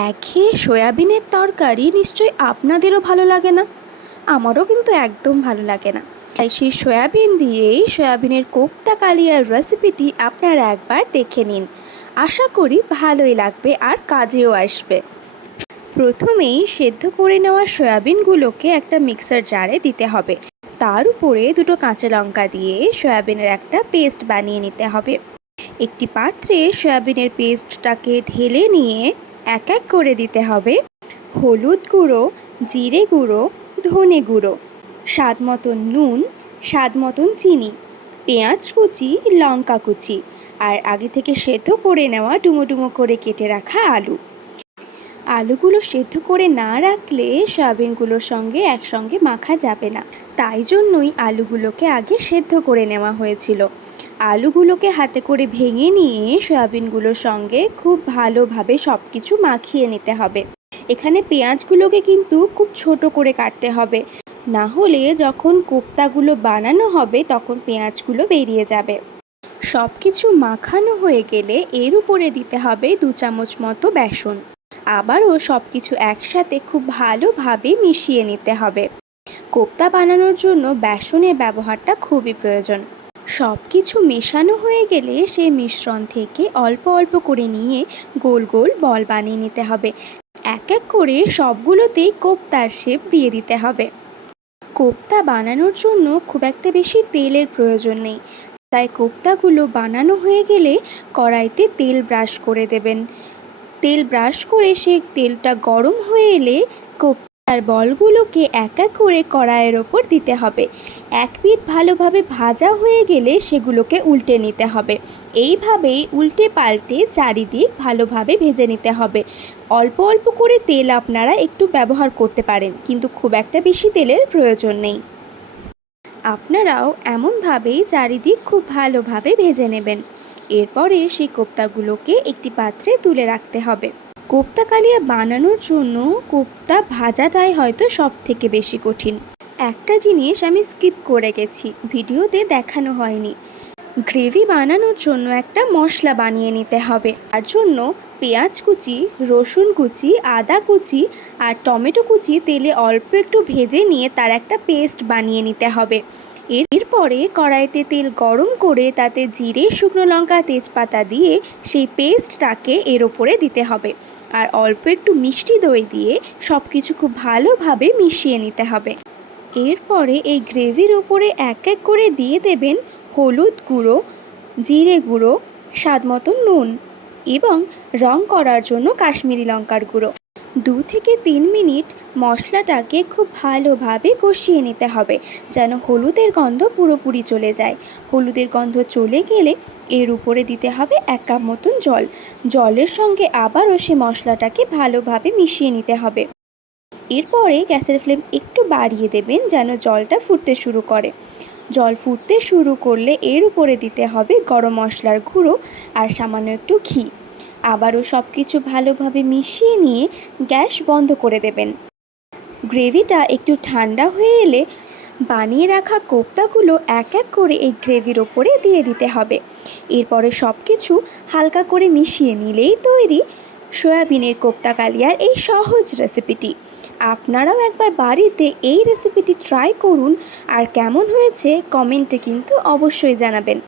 একঘেয়ে সয়াবিনের তরকারি নিশ্চয়ই আপনাদেরও ভালো লাগে না? আমারও কিন্তু একদম ভালো লাগে না। তাই সেই সয়াবিন দিয়েই সয়াবিনের কোপ্তা কালিয়ার রেসিপিটি আপনারা একবার দেখে নিন। আশা করি ভালোই লাগবে আর কাজেও আসবে। প্রথমেই সেদ্ধ করে নেওয়া সয়াবিনগুলোকে একটা মিক্সার জারে দিতে হবে। তার উপরে দুটো কাঁচা লঙ্কা দিয়ে সয়াবিনের একটা পেস্ট বানিয়ে নিতে হবে। একটি পাত্রে সয়াবিনের পেস্টটাকে ঢেলে নিয়ে এক এক করে দিতে হবে। হলুদ গুঁড়ো, জিরে গুঁড়ো, ধনে গুঁড়ো, স্বাদ মতন নুন, স্বাদ মতন চিনি, পেঁয়াজ কুচি, লঙ্কা কুচি আর আগে থেকে সেদ্ধ করে নেওয়া ডুমো ডুমো করে কেটে রাখা আলু। আলুগুলো সেদ্ধ করে না রাখলে সয়াবিনগুলোর সঙ্গে একসঙ্গে মাখা যাবে না। তাই জন্যই আলুগুলোকে আগে সেদ্ধ করে নেওয়া হয়েছিল। আলুগুলোকে হাতে করে ভেঙে নিয়ে সয়াবিনগুলোর সঙ্গে খুব ভালোভাবে সব কিছু মাখিয়ে নিতে হবে। এখানে পেঁয়াজগুলোকে কিন্তু খুব ছোট করে কাটতে হবে। না হলে যখন কোপ্তাগুলো বানানো হবে তখন পেঁয়াজগুলো বেরিয়ে যাবে। সব কিছু মাখানো হয়ে গেলে এর উপরে দিতে হবে দু চামচ মতো বেসন। আবারও সব কিছু একসাথে খুব ভালোভাবে মিশিয়ে নিতে হবে। কোপ্তা বানানোর জন্য বেসনের ব্যবহারটা খুবই প্রয়োজন। সব কিছু মেশানো হয়ে গেলে সেই মিশ্রণ থেকে অল্প অল্প করে নিয়ে গোল গোল বল বানিয়ে নিতে হবে। এক এক করে সবগুলোতেই কোপ্তার শেপ দিয়ে দিতে হবে। কোপ্তা বানানোর জন্য খুব একটা বেশি তেলের প্রয়োজন নেই। তাই কোপ্তাগুলো বানানো হয়ে গেলে কড়াইতে তেল ব্রাশ করে দেবেন। তেল ব্রাশ করে সে তেলটা গরম হয়ে এলে কোপ্তার বলগুলোকে এক এক করে কড়াইয়ের ওপর দিতে হবে। এক পিঠ ভালোভাবে ভাজা হয়ে গেলে সেগুলোকে উল্টে নিতে হবে। এইভাবেই উল্টে পাল্টে চারিদিক ভালোভাবে ভেজে নিতে হবে। অল্প অল্প করে তেল আপনারা একটু ব্যবহার করতে পারেন, কিন্তু খুব একটা বেশি তেলের প্রয়োজন নেই। আপনারাও এমনভাবেই চারিদিক খুব ভালোভাবে ভেজে নেবেন। এরপরে সেই কোপ্তাগুলোকে একটি পাত্রে তুলে রাখতে হবে। কোপ্তা কালিয়া বানানোর জন্য কোপ্তা ভাজাটাই হয়তো সব থেকে বেশি কঠিন। একটা জিনিস আমি স্কিপ করে গেছি, ভিডিওতে দেখানো হয়নি। গ্রেভি বানানোর জন্য একটা মশলা বানিয়ে নিতে হবে। তার জন্য পেঁয়াজ কুচি, রসুন কুচি, আদা কুচি আর টমেটো কুচি তেলে অল্প একটু ভেজে নিয়ে তার একটা পেস্ট বানিয়ে নিতে হবে। এরপরে কড়াইতে তেল গরম করে তাতে জিরে, শুকনো লঙ্কা, তেজপাতা দিয়ে সেই পেস্টটাকে এর ওপরে দিতে হবে। আর অল্প একটু মিষ্টি দই দিয়ে সব কিছু খুব ভালোভাবে মিশিয়ে নিতে হবে। এরপরে এই গ্রেভির ওপরে এক এক করে দিয়ে দেবেন হলুদ গুঁড়ো, জিরে গুঁড়ো, স্বাদ মতো নুন এবং রং করার জন্য কাশ্মীরি লঙ্কার গুঁড়ো। দু থেকে তিন মিনিট মশলাটাকে খুব ভালোভাবে কষিয়ে নিতে হবে, যেন হলুদের গন্ধ পুরোপুরি চলে যায়। হলুদের গন্ধ চলে গেলে এর উপরে দিতে হবে এক কাপ মতন জল। জলের সঙ্গে আবারও সে মশলাটাকে ভালোভাবে মিশিয়ে নিতে হবে। এরপরে গ্যাসের ফ্লেম একটু বাড়িয়ে দেবেন, যেন জলটা ফুটতে শুরু করে। জল ফুটতে শুরু করলে এর উপরে দিতে হবে গরম মশলার গুঁড়ো আর সামান্য একটু ঘি। আবারও সব কিছু ভালোভাবে মিশিয়ে নিয়ে গ্যাস বন্ধ করে দেবেন। গ্রেভিটা একটু ঠান্ডা হয়ে এলে বানিয়ে রাখা কোপ্তাগুলো এক এক করে এই গ্রেভির ওপরে দিয়ে দিতে হবে। এরপরে সব কিছু হালকা করে মিশিয়ে নিলেই তৈরি সয়াবিনের কোপ্তা কালিয়ার এই সহজ রেসিপিটি। আপনারাও একবার বাড়িতে এই রেসিপিটি ট্রাই করুন। আর কেমন হয়েছে কমেন্টে কিন্তু অবশ্যই জানাবেন।